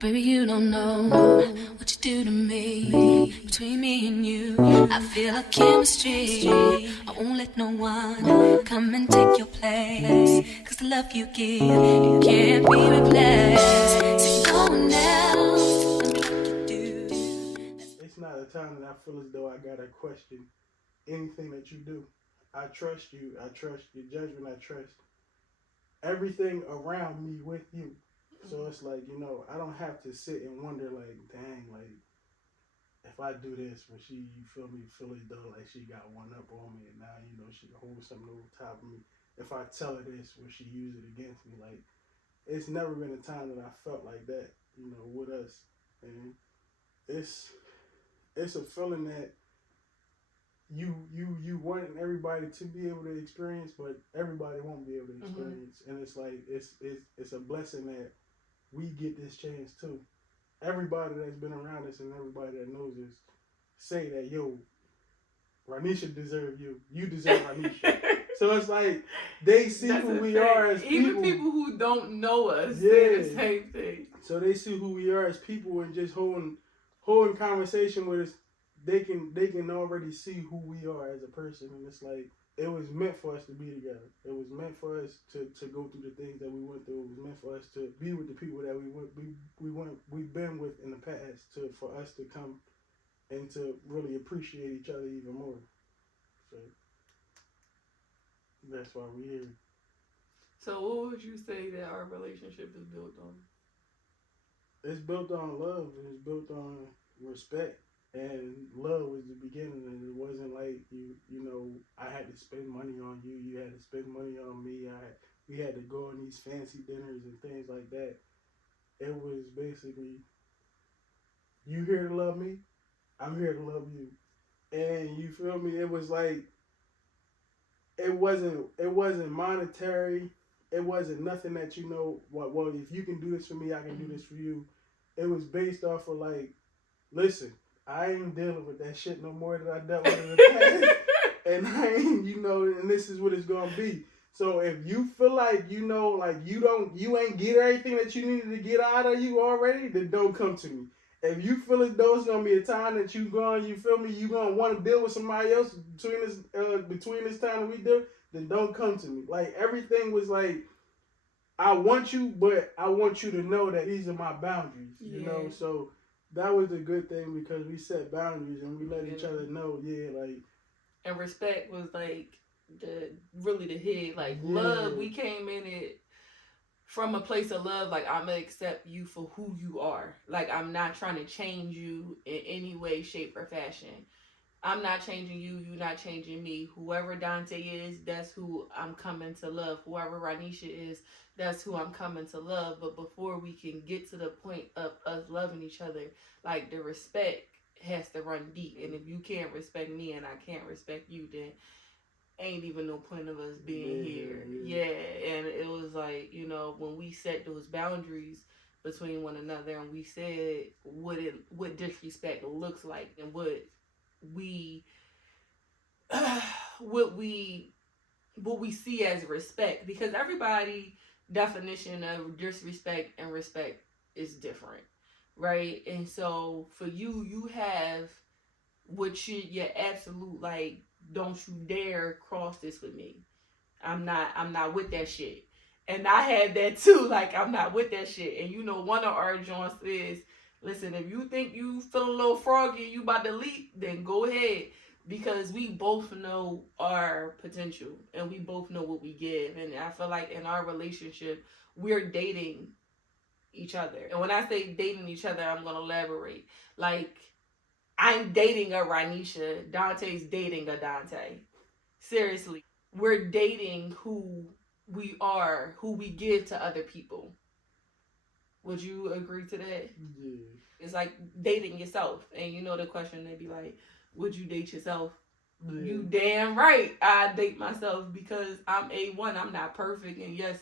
Baby, you don't know what you do to me. Between me and you, I feel a chemistry. I won't let no one come and take your place. Cause the love you give, it can't be replaced. See, no one else can do like you do. It's not a time that I feel as though I gotta question anything that you do. I trust you. I trust your judgment. I trust everything around me with you. So it's like, I don't have to sit and wonder like, dang, like if I do this, will she, you feel me, feel as though like she got one up on me and now, she holds something over top of me. If I tell her this, will she use it against me? Like, it's never been a time that I felt like that, with us. And it's it's a feeling that you want everybody to be able to experience, but everybody won't be able to experience. And it's like it's a blessing that we get this chance too. Everybody that's been around us and everybody that knows us say that, yo, Roniesha deserve you. You deserve Roniesha. So it's like they see That's who a we fact. are as Even people. who don't know us say the same thing. So they see who we are as people and just holding conversation with us. They can already see who we are as a person, and it's like it was meant for us to be together. It was meant for us to go through the things that we went through. It was meant for us to be with the people that we've been with in the past, for us to come and to really appreciate each other even more. So that's why we're here. So what would you say that our relationship is built on? It's built on love. It's built on respect. And love was the beginning, and it wasn't like I had to spend money on you. You had to spend money on me. We had to go on these fancy dinners and things like that. It was basically, you here to love me, I'm here to love you, and you feel me. It was like it wasn't monetary. It wasn't nothing that well, if you can do this for me, I can do this for you. It was based off of like, listen, I ain't dealing with that shit no more that I dealt with in the past. And I ain't, and this is what it's gonna be. So if you feel like like you ain't get everything that you needed to get out of you already, then don't come to me. If you feel as though it's gonna be a time that you feel me, you gonna want to deal with somebody else between this time that we do, then don't come to me. Like everything was like, I want you, but I want you to know that these are my boundaries. So that was a good thing because we set boundaries and we let each other know, like. And respect was like the head. Like love, we came in it from a place of love. Like I'm gonna accept you for who you are. Like I'm not trying to change you in any way, shape, or fashion. I'm not changing you. You're not changing me. Whoever Dante is, that's who I'm coming to love. Whoever Roniesha is, that's who I'm coming to love. But before we can get to the point of us loving each other, like the respect has to run deep. And if you can't respect me and I can't respect you, then ain't even no point of us being here. Yeah. And it was like, when we set those boundaries between one another and we said what disrespect looks like and we what we what we see as respect, because everybody definition of disrespect and respect is different, right? And so for you have what your absolute, like, don't you dare cross this with me. I'm not with that shit. And I had that too. Like, I'm not with that shit. And one of our joints is, listen, if you think you feel a little froggy, you about to leap, then go ahead. Because we both know our potential and we both know what we give. And I feel like in our relationship, we're dating each other. And when I say dating each other, I'm gonna elaborate. Like, I'm dating a Roniesha, Dante's dating a Dante. Seriously, we're dating who we are, who we give to other people. Would you agree to that? Yeah. It's like dating yourself. And the question, they'd be like, would you date yourself? Yeah. You damn right I date myself because I'm A1. I'm not perfect. And yes,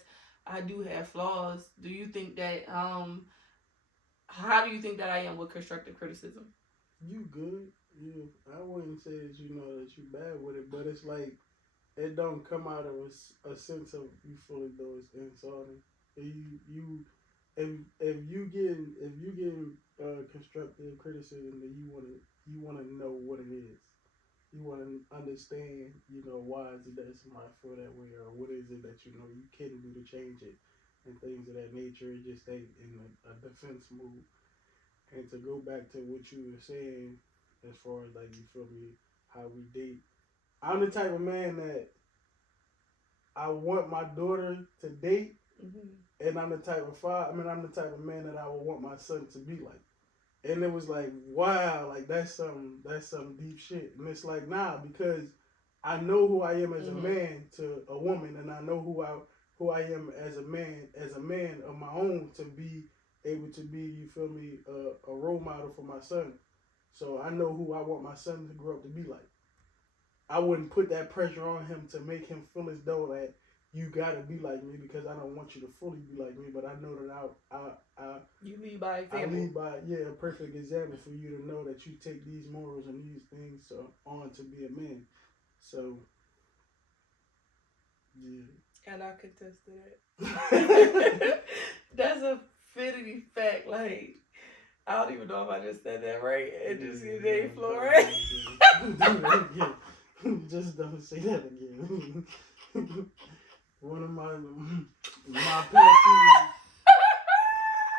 I do have flaws. Do you think that, how do you think that I am with constructive criticism? You good. I wouldn't say that that you bad with it, but it's like it don't come out of a sense of you feel as though it's insulting. You if you person and then you wanna know what it is. You wanna understand, why is it that somebody feel that way, or what is it that you can do to change it, and things of that nature. It just ain't in a defense move. And to go back to what you were saying, as far as like you feel me, how we date. I'm the type of man that I want my daughter to date, and I'm the type of father. I mean, I'm the type of man that I would want my son to be like. And it was like, wow, like that's some deep shit. And it's like, nah, because I know who I am as a man to a woman, and I know who I am as a man of my own, to be able to be, you feel me, a role model for my son. So I know who I want my son to grow up to be like. I wouldn't put that pressure on him to make him feel as though that you gotta be like me, because I don't want you to fully be like me, but I know that you lead by example. I lead by a perfect example for you to know that you take these morals and these things on to be a man. So yeah. And I contest to that. That's a fitting fact. Like, I don't even know if I just said that right. And just see the ain't flow right. Just don't say that again. One of my pet peeves.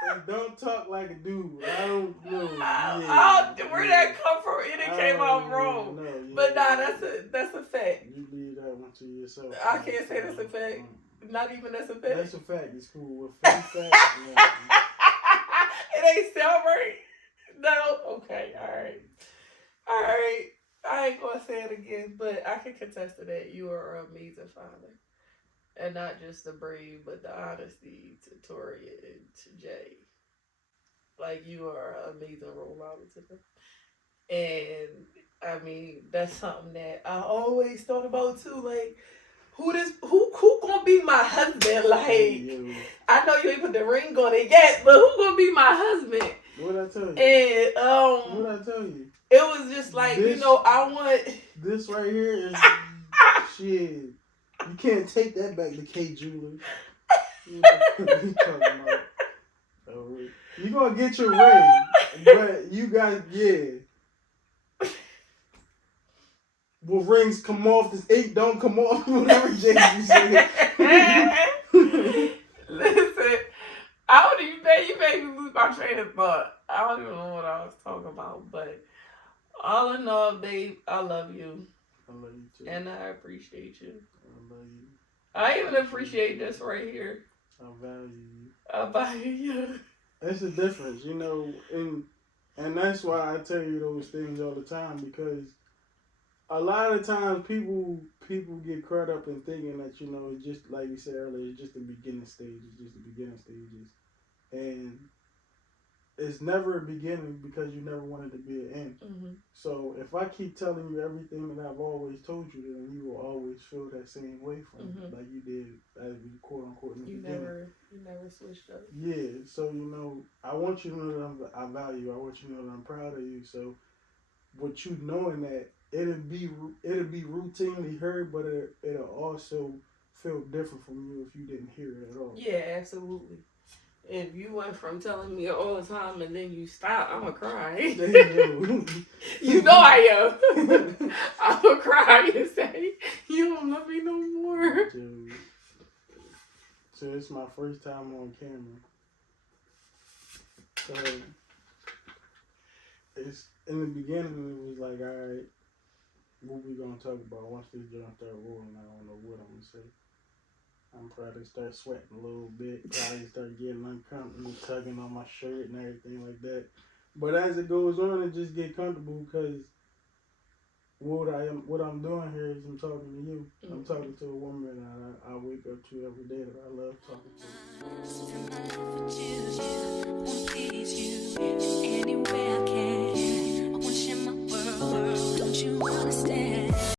And don't talk like a dude. I don't know. Where that come from? It came out wrong. But nah, that's a fact. You leave that one to yourself. I can't say that's a fact. Not even that's a fact. That's a fact. It's cool. With fact. Yeah. It ain't sound right. No. Okay. All right. I ain't gonna say it again, but I can contest to that. You are an amazing father. And not just the brave, but the honesty to Tori and to Jay. Like, you are an amazing role model to them. And, I mean, that's something that I always thought about, too. Like, who gonna be my husband? Like, I know you ain't put the ring on it yet, but who gonna be my husband? What'd I tell you? And, what'd I tell you? It was just like, I want... This right here is... shit. You can't take that back to K. Jewelers. You talking about? You're gonna get your ring, but you got, Will rings come off? This ink don't come off? Whatever Jay-Z said. Listen, I don't even, you made me lose my train of thought. I don't even know what I was talking about, but all in all, babe, I love you. I love you too. And I appreciate you. I love you. I even appreciate this right here. I value you. I value you. That's the difference, and that's why I tell you those things all the time, because a lot of times people get caught up in thinking that, it's just like you said earlier, it's just the beginning stages, and it's never a beginning because you never wanted to be an end. Mm-hmm. So if I keep telling you everything that I've always told you, then you will always feel that same way from me, like you did, as we quote unquote in the beginning. You never switched up. Yeah. So I want you to know that I value you. I want you to know that I'm proud of you. So with you knowing that, it'll be routinely heard, but it'll also feel different from you if you didn't hear it at all. Yeah, absolutely. If you went from telling me all the time and then you stop, I'ma cry. You know I am. I'ma cry and say, you don't love me no more. Dude. So it's my first time on camera. So it's in the beginning it was like, alright, what we gonna talk about? Once this jump start rolling, I don't know what I'm gonna say. I'm probably start sweating a little bit, probably start getting uncomfortable, tugging on my shirt and everything like that. But as it goes on, it just get comfortable, because what I'm doing here is I'm talking to you. Mm-hmm. I'm talking to a woman that I wake up to every day that I love talking to.